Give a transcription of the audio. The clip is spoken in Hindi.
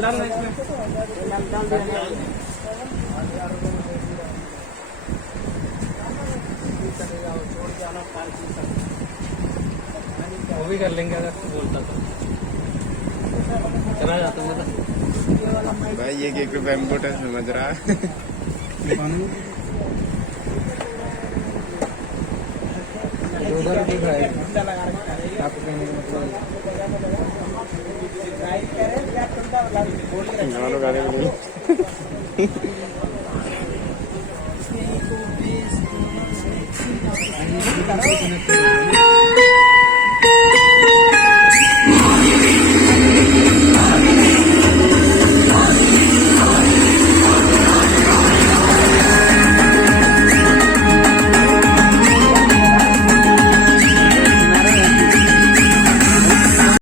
डालना इसमें। वो भी कर लेंगे अगर बोलता तो। चला जाता मैं भाई ये केक बैम्बू टेस्ट समझ रहा है। उधर भी खाएगा आपको कहने का मतलब गानों गाने में नहीं।